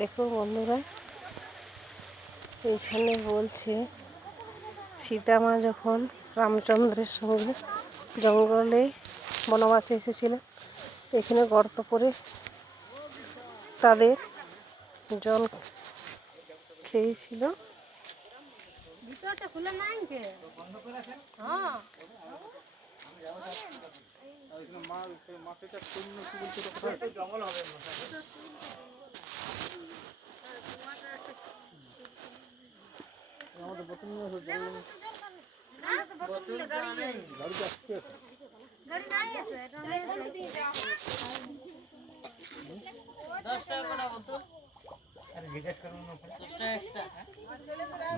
দেখুন বন্ধুরা, এখানে বলছে সীতামা যখন রামচন্দ্রের সঙ্গে জঙ্গলে বনবাসে এসেছিলেন, এখানে গর্ত করে তাদের জল খেয়েছিল।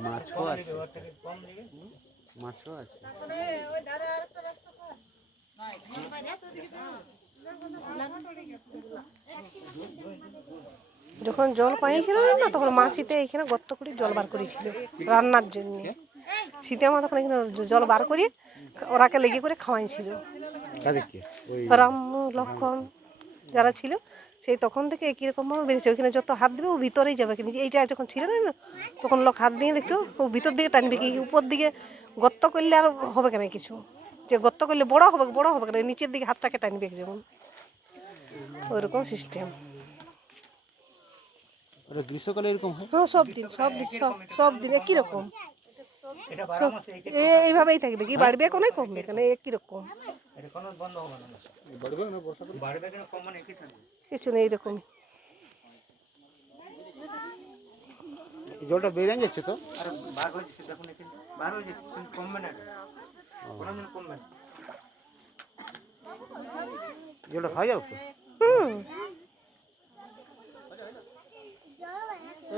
মাছও আছে, মাছও আছে। যখন জল পাইছিল না, তখন মা সীতা এখানে গর্ত করে জল বার করেছিল রান্নার জন্য। সীতামা তখন এখানে জল বার করে ওরাকে লেগে করে খাওয়াইছিল। রাম লক্ষ্মণ যারা ছিল সেই তখন থেকে একই রকমভাবে বেরিয়েছে। ওইখানে যত হাত দেবে ও ভিতরেই যাবে, কিন্তু এইটা যখন ছিল না তখন লোক হাত দিয়ে দেখতো ও ভিতর দিকে টানবে, কি উপর দিকে গর্ত করলে আর হবে কেন কিছু, যে গর্ত করলে বড় হবে কেন, নিচের দিকে হাতটাকে টানবে যেমন, ওইরকম সিস্টেম। গ্রীষ্মকালে এরকম হয়? হ্যাঁ, সব দিন একই রকম, এইভাবেই থাকবে, কি বাড়বে কোনো কমবে কেন, একই রকম কিছু নেই, এরকম জলটা বেরিয়ে যাচ্ছে তো, জলটা খাওয়া যাবে তো।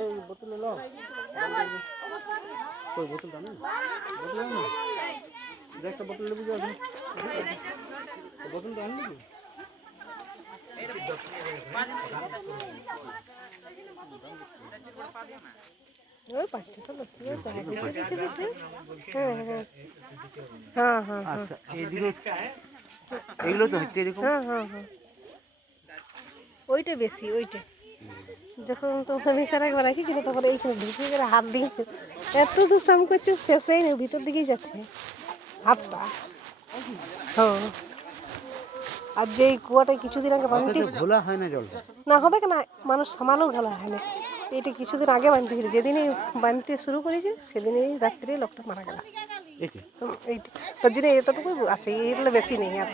এই বোতল লো, কই বোতলটা না, বোতল না, একটা বোতল লেবু যাবে, বোতলটা আনলি কি? ওই 5 টাকা 10 টাকা দিচ্ছে। হ্যাঁ হ্যাঁ, আচ্ছা এইদিকে এইগুলো তো হচ্ছে এরকম। হ্যাঁ, ওইটা বেশি, ওইটা যখন তোমার মিশার একবার রাখিছিল তখন এইখানে ঢুকে গেলে হাত দিয়ে এত দুষ্টামি করছে, শেষেই নেই, ভিতর দিকেই যাচ্ছে হাতটা। হ্যাঁ, আর যেই কুয়াটায় কিছুদিন আগে বানতে ঘোলা হয় না জলটা, না হবে কেন, মানুষ সামালও ঘোলা হয় না। এইটা কিছুদিন আগে বানতে ছিল, যেদিনই বানতে শুরু করেছে সেদিনই রাত্রে লোকটা মারা গেল। এইটা তার জন্য এতটুকুই আছে, এগুলো বেশি নেই আর।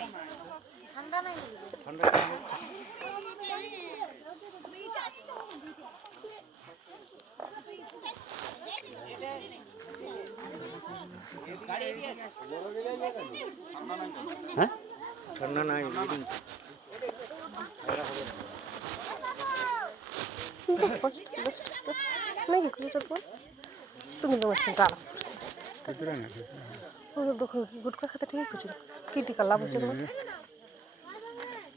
হ্যাঁ ঠান্ডা নাই তুমি গুটকা খেতে ঠিক কিছু কি টিকা লাভ হচ্ছে তোমার,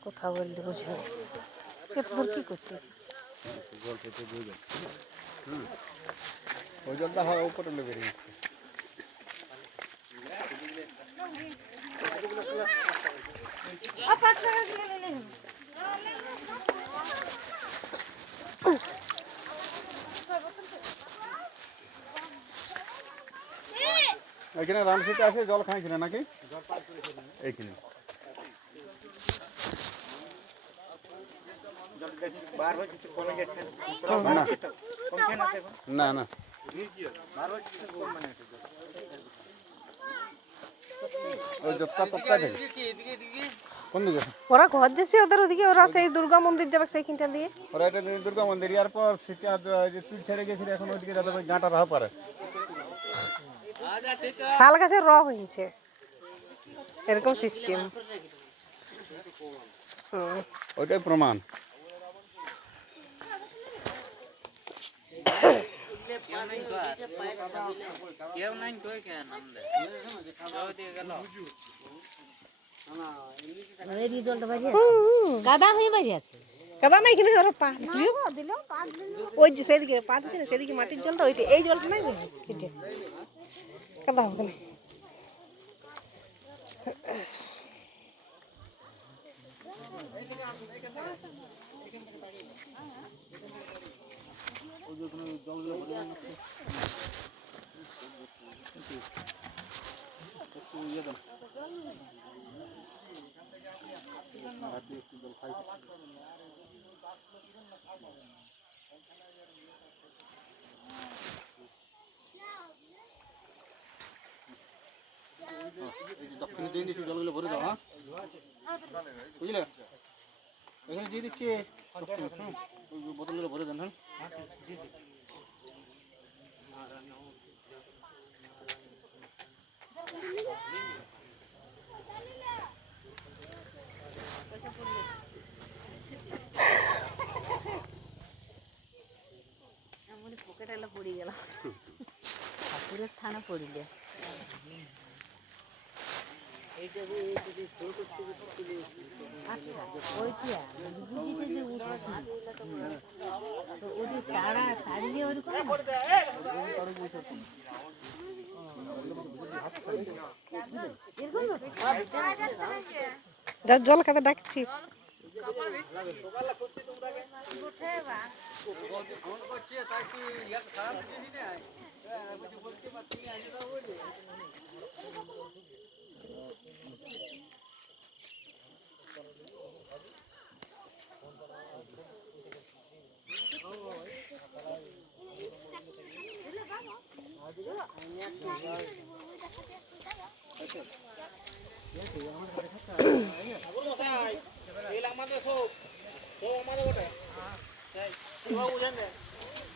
কথা বললে বুঝে তোর কি করতে ওই জলটা হয় উপরে বেরিয়ে এখানে রামসীতে আসে জল খাইছিল নাকি এইখানে না না ওই জপটা টপটা থেকে কোন দিকে ওরা ঘর যাচ্ছে ওদের ওদিকে, ওরা সেই দুর্গা মন্দির যাবে সেইখানটা দিয়ে, ওরা এটা দুর্গা মন্দির ইয়ার পর সেটা যে তুই ছেড়ে গেছিল এখন ওইদিকে যাতে ওই গাঁটা রাহা পারে শাল গাছের হয়েছে এরকম সিস্টেম। ওইটাই প্রমাণ। কাদা নাই কিনে ওরা পা দিল, ওই যে সেদিকে পা দিচ্ছে না, সেদিকে মাটির জলটা, ওইটা এই জলটা নাই এটা কাদা হবে না। দক্ষিণে দিয়ে নিচে জলগুলো ভরে দাও, হ্যাঁ বুঝলে? এখানে দিয়ে দিচ্ছি ওই বোতলগুলো ভরে দেন, হ্যাঁ। পকেট এলা পড়ে গেল ঠাকুরের স্থানে পড়িলে ওইটা বুঝিতে যে উঠছি তো ওদের তারা সারিয়ে ওরকম যা জল খাবে ডাকছি।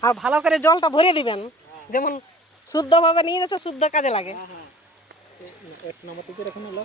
আর ভালো করে জলটা ভরে দিবেন, যেমন শুদ্ধভাবে নিয়ে যাচ্ছে, শুদ্ধ কাজে লাগে। এক নম্বর থেকে এখন হলো